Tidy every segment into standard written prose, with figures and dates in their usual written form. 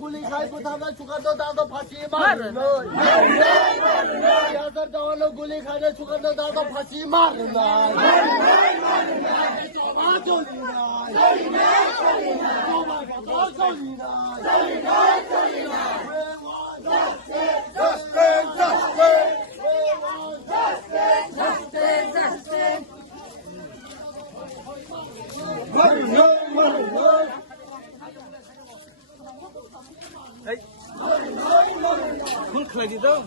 গুলি খাই কোথাও সুখান্ত দাদা ফাঁসি মারুন গুলি খাইলে সুখান্ত দাদা ফাঁসি মারুন Không khởi gì đâu.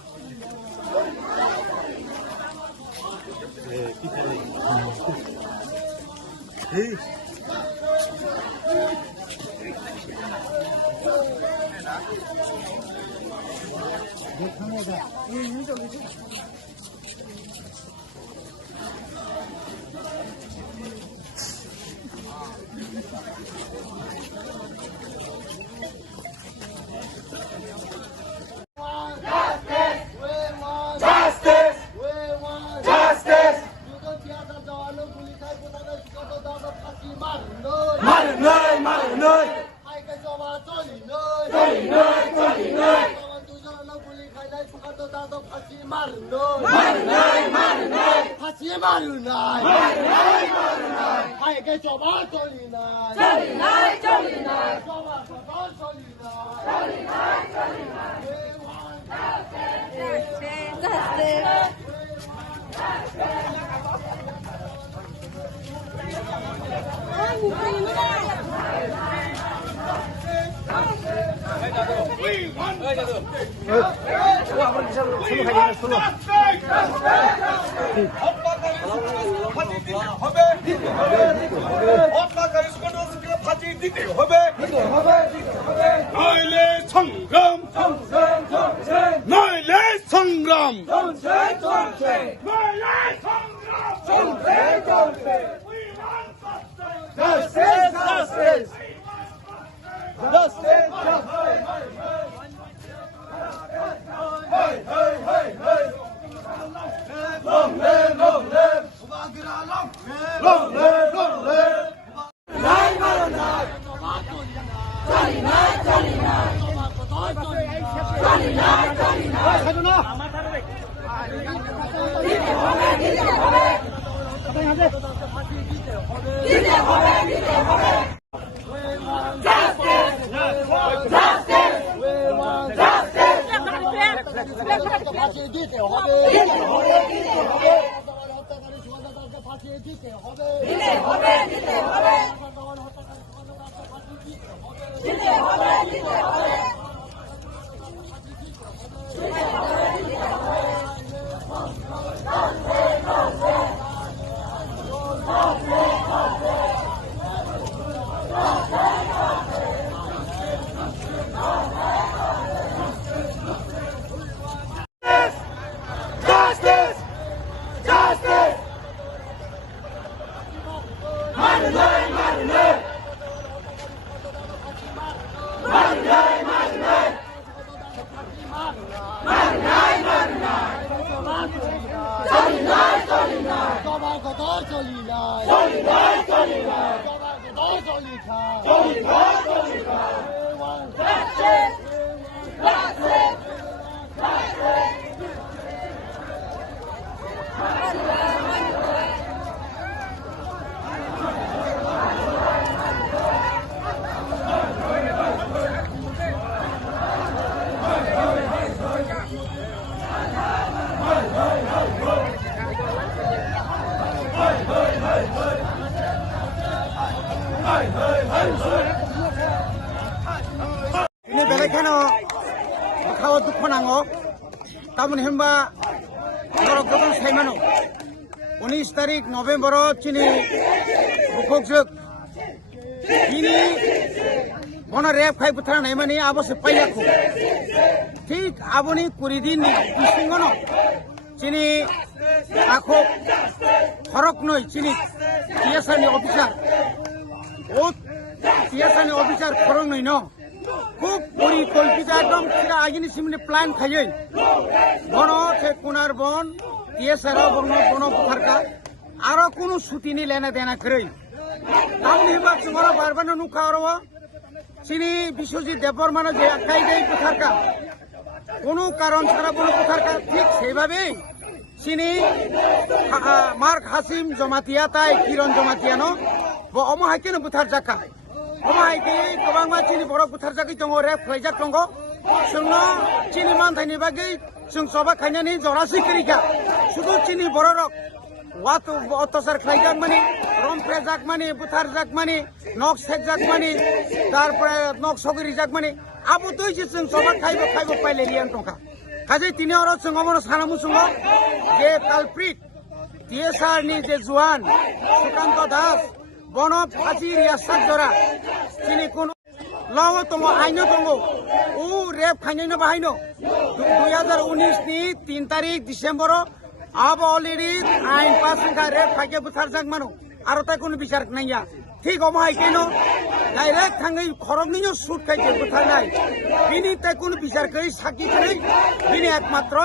Ini balik kan kalau tuh penangok, tamun hemba khoroknwi saimano. 19 tarik November chini bukhoksuk. Ini mana rep khai putra nai mani abo se payakku. Tik abo ni kuridin ni isingono. চিনি আখো খরকনই চিনি TSR officer ও TSR officer খরকনই ন খুব পরিকল্পিত একদম সেটা আগিনি সিমনি plan খাইয়ে বন সে কোনার বন TSR বন বন বুথারকা আরো কোনো সুতিনি লেনা দেনা করে তাহলে হিমা চুমরা বারবানো নুখা আরো চিনি বিশ্বজিৎ দেববর্মানো যে একাই দেয় বুথারকা কোনো কারণ ছাড়া কোনো বুথারকা ঠিক সেইভাবেই চিনি মার্ক হাসিম জমাতিয়া তাই কিরণ জমাতিয়ানো অমহাইকেনো বুথার জাকা অমহাইকে गोबां চিনি বড় বুথার জাকি দङ रेप खालायजाक दङ जोंनो চিনি मानथायनि बागै जों सभा खायनानै जरासै करिखा শুধু চিনি বড় রক ওয়াত অত্যাচার খাইজাক মানে রমপ্রে যাক মানে বুথার যাক মানে নক শেখ যাক মানে তারপরে নক সগরি যাক মানে আবু তুই যে जों सभा খাইব পাইলে লিয়ান টকা কাজে তিনি আরো जों অমন সানামু সঙ্গ যে কালপ্রিট TSR नि যে জওয়ান সুকান্ত দাস বন ফাঁসি রিয়াসাত জরা তিনি কোন লও দङ আইন দङ ও রেপ খাইনাইনো বাহাইনো 2019 नि 3 तारिख डिसेम्बर अब अलरेडी आइन पास होगा रेप खाइके bwtharjakmano आरो ताई कोनो বিচার नाइया ठीक अमहाइकेनो डाइरेक्ट थाङै खरकनिनो सुट खाइके बुथारनाय बिनि ताई कोनो বিচার करै साखि करै बिनि एकमात्र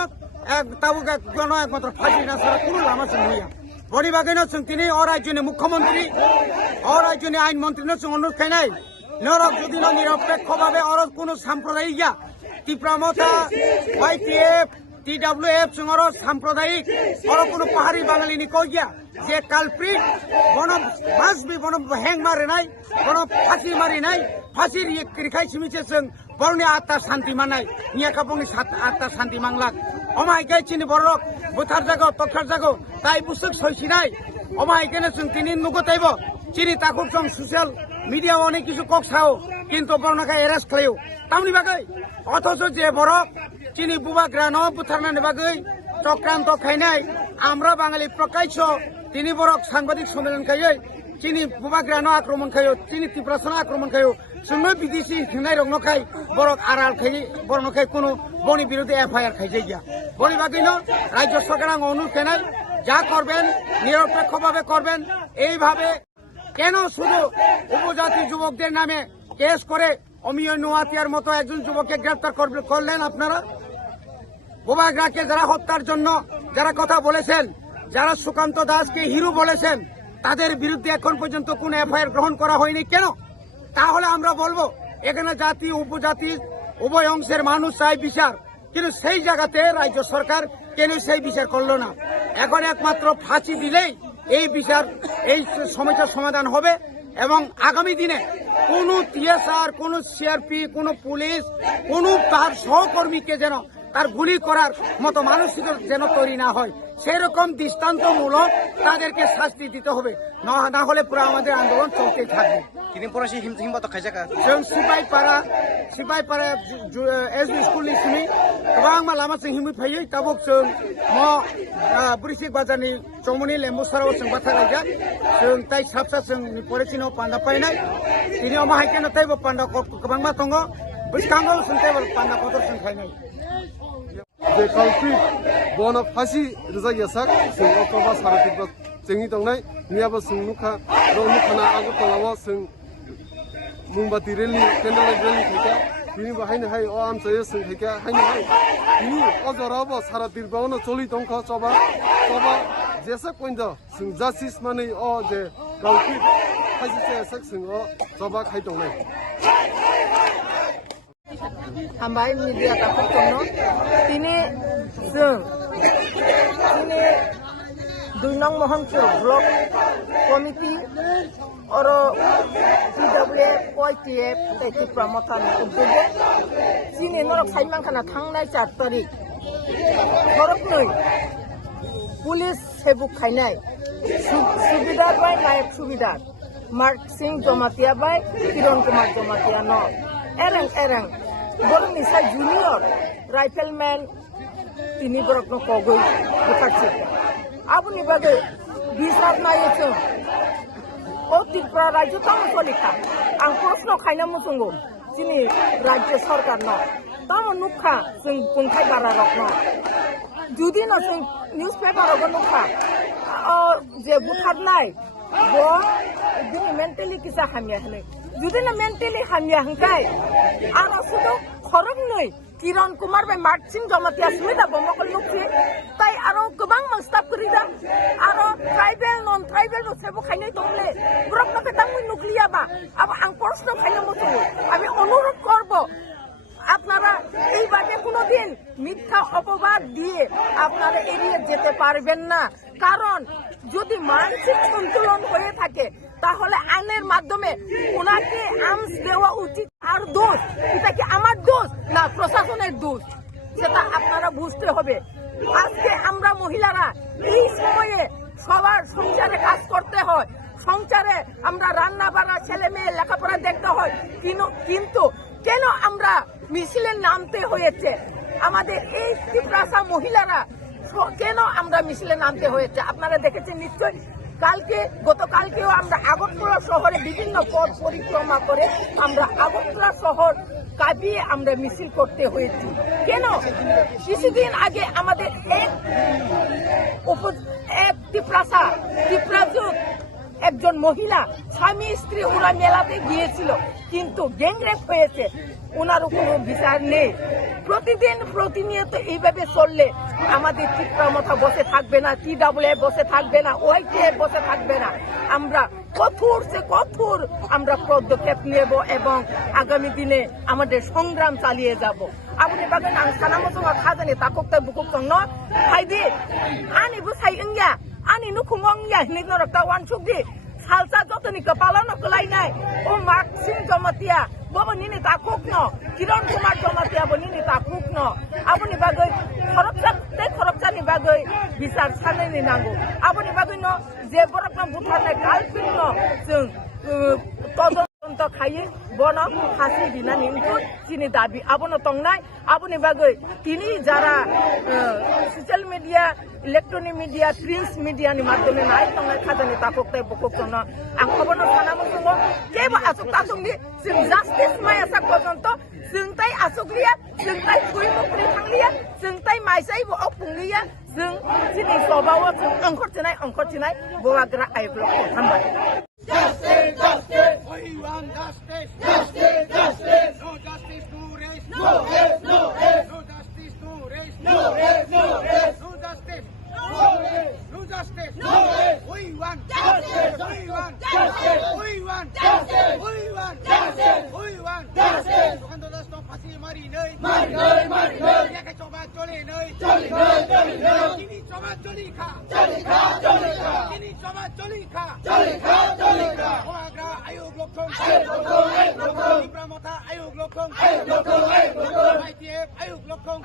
ताबुगा गण एकमात्र फाँसी ना सारा कोनो लामा जों नुया बनि बागैनो जों दिनै राज्यनि मुख्यमंत्री राज्यनि आइन मन्त्रीनो जों अनुरोध खाइनाय नरक যদি নিরপেক্ষভাবে অরত কোনো সাম্প্রদায়িক তীব্রমতা YTF TWF जों সাম্প্রদায়িক কোনো পাহাড়ি বাঙালিনি কইয়া যে কালপ্রিট বন মাসবি বন হ্যাং মারিনাই বন ফাঁসি মারিনাই ফাঁসির রিখাই সিমিছে जों বরনি আত্মা শান্তি মানাই নিয়া কাপংনি আত্মা শান্তি মাংলাক অমাইকাই চিনি বড় বুথার জাগো তখার জাগো তাই বুসুক সইছিনাই অমাইকেনে जों তিনি নুগতাইব চিনি তাকুক जों সোশ্যাল মিডিয়া অনেক কিছু কক সাও কিন্তু বর্ণাকে এরেস্ট খাইও তামনি বাগৈ অথচ যে বড় চিনি বুবাগ্রানো বুথারনানি বাগৈ চক্রান্ত খাইনাই আমরা বাঙালি প্রকাশ্য তিনি বড় সাংবাদিক সম্মেলন খাইयै চিনি বুবাগ্রানো আক্রমণ খাইও চিনি তীব্রাসনা আক্রমণ খাইও जोंनो বিদেশি হিনাই রং নখাই বড় আড়াল খাই বড় নখাই কোনো বনি বিরুদ্ধে FIR খাইজাই গিয়া বনি বাগৈনো রাজ্য সরকার অনুরোধ খাইনাই যা করবেন নিরপেক্ষভাবে করবেন এইভাবে কেন শুধু উপজাতি যুবকদের নামে কেস করে অমিয় নোয়াতিয়ার মতো একজন যুবককে গ্রেফতার করলেন আপনারা বুবাগ্রাকে যারা হত্যার জন্য যারা কথা বলেছেন যারা সুকান্ত দাসকে হিরো বলেছেন তাদের বিরুদ্ধে এখন পর্যন্ত কোনো FIR গ্রহণ করা হয়নি কেন তাহলে আমরা বলবো এখানে জাতি উপজাতি উভয় অংশের মানুষ চাই বিচার কিন্তু সেই জায়গাতে রাজ্য সরকার কেন সেই বিচার করলো না এখন একমাত্র ফাঁসি দিলেই এই বিচার এই সমস্যার সমাধান হবে এবং আগামী দিনে কোনো TSR কোনো CRP কোনো পুলিশ কোনো তার সহকর্মীকে যেন তার গুলি করার মতো মানসিক যেন তৈরি না হয় সেরকম দৃষ্টান্তমূলক তাদেরকে শাস্তি দিতে হবে না হলে পুরো আমাদের আন্দোলন চলতেই থাকবে Kini porasi himbata khaijaka. जों सिपाइपारा SB स्कुलनि सिमी गोबां लामा जों हिमै फैयो ताबुक जों बुरिसिक बाजारनि चौमनि लेम्बुचेराव जों बाथा गायजा जों ताइ साबसा जों फरायसिनो पान्दा पाइनाय दिनै अमाहायकेनो ताइबो पान्दा गोबां मा दङ बैसांगो जों ताइबो पान्दा कदर जों खायनाय जे कालप्रिट बन फाँसी रिजायासाक जों अक्ट'बर 3 जोंनि दंनाय नियाबो जों नुखाना आगरतलाव जों मुम्बाति रेलि केन्डेल रेलि खायका बिनि बाहायनो हाय आमसायो जों खायका हायनो हाय बिनि अजरावबो सारा दिरबावनो चलि दंख सभा जेसा पइन्ट जों जास्टिस माने जे कालप्रिट फाँसी जायासाक जों सभा खाय दंनाय हामबाय मिडिया दाफोरखौनो दिनै जों दिनै 2 नं महनपुर ब्लक कमिटि आरो TWF YTF Twiprasa TSR दिनै नरक साइमानखाना थांनाय 4 तारिख खरकनwi पुलिस सेबुक खायनाय सुबिदा बाय नायक सुबिदा मार्क सिंह जमातिया बाय किरण कुमार जमातिया न एरं बरनि साइ जूनियर राइफलमैन তিনি बरकनो कगै बुखारछि आबुनि बागै बिसाब नायो जों ओ त्रिपुरा राज्य तामो सलिखा आं प्रश्न खायना मुसुंगो दिनै राज्य सरकार न तामो नुखा जों बुंथाय बारा रकनो जुदि न जों निउस पेपारावबो नुखा जे बुथारनाय बो दिनै मेन्टेलि किसा हामिया होनो जुदि न मेन्टेलि हामिया हंखाय आरो सुदु खरंनै किरण कुमार बाय मार्चिं जमातिया सुमिदा बमकल नुखि ताई आरो गोबां मास्टाफ करिदा आरो ट्राइबेल नन ट्राइबेल नो सेबो खाइनै दंले ब्रक न केतांगुइ नुक्लियाबा अब आं प्रश्न खाइनो मतो আমি অনুরোধ করব আপনারা এইবারে কোনোদিন মিথ্যা অপবাদ দিয়ে আপনারা এড়িয়ে যেতে পারবেন না কারণ যদি মানসিক সন্তুলন হয়ে থাকে তাহলে আইনের মাধ্যমে ওনাকে আর্মস দেওয়া উচিত আর দোষ এটা কি আমার দোষ না প্রশাসনের দোষ সেটা আপনারা বুঝতে হবে আজকে আমরা মহিলারা এই সময়ে সবার সংসারে কাজ করতে হয় সংসারে আমরা রান্না বান্না ছেলে মেয়ে লেখাপড়া দেখতে হয় কিন্তু কেন আমরা মিছিলে নামতে হয়েছে আমাদের এই ত্রিপুরাসা মহিলারা কেন আমরা মিছিলে নামতে হয়েছে আপনারা দেখেছেন নিশ্চয় গতকালকেও আমরা আগরতলা শহরে বিভিন্ন পথ পরিক্রমা করে আমরা আগরতলা শহর কাঁপিয়ে আমরা মিছিল করতে হয়েছে কেন কিছুদিন আগে আমাদের এক ত্রিপুরাজুত একজন মহিলা স্বামী স্ত্রী ওরা মেলাতে গিয়েছিল কিন্তু গ্যাংরেপ হয়েছে ওনারও কোনো বিচার নেই প্রতিনিয়ত এইভাবে চললে আমাদের ত্রিপুরা বসে থাকবে না TWF বসে থাকবে না YTF বসে থাকবে না আমরা কঠোর আমরা পদক্ষেপ নেব এবং আগামী দিনে আমাদের সংগ্রাম চালিয়ে যাব আপনি বাগান আং সানামসঙ্গা খাজানি তাককতা বুকুকং ন হাইদি আনি বুসাই ইংয়া ani nukumong ya hinigno rakta wan sugdi salsa jotoni kepala no kelainai o maksim jomatia bobo nini takukno kiron kumar jomatia bo nini takukno aboni bagai khoroksa ni bagai bisar sanai ni nango aboni bagai no je borokna butarnai kalpinno जों তদন্ত খাইয়ে বন ফাঁসি দিনা নিমকু চিনি দাবি আবনো তংনাই আবনি বাগৈ তিনি যারা social media electronic media print মিডিয়াनि মাধ্যমে নাই তংনাই খাজানি তাককতাই বককনো আं খবরনো সানামो जोङो जेबो आसुक तासुंनि जों जास्टिस मायासा पर्यन्त जों ताइ आसुकलिया जों ताइ थुइमुक्रि थांलिया जों ताइ माइसाइबो अपुंलिया जों दिनै सबावो जों अंखरथिनाय बवाग्रा आइब्लक थांबाय Justice, justice. We want justice. Justice, justice. No justice, no race. No race, no race. No justice, no race. No race, no race. No justice. No race. No justice. No race. We want Justice. We want Justice. We want Justice. We want Justice. We want Justice. Sukan dolas no pasi mari nei. Mari nei. Ya ke coba coli nei. Coli nei. Kini coba coli kha. Coli kha. Kini coba coli kha. Coli kha. Wagra ayo blokong. Ayo blokong. Ibra mata ayo blokong. Ayo blokong. YTF ayo blokong.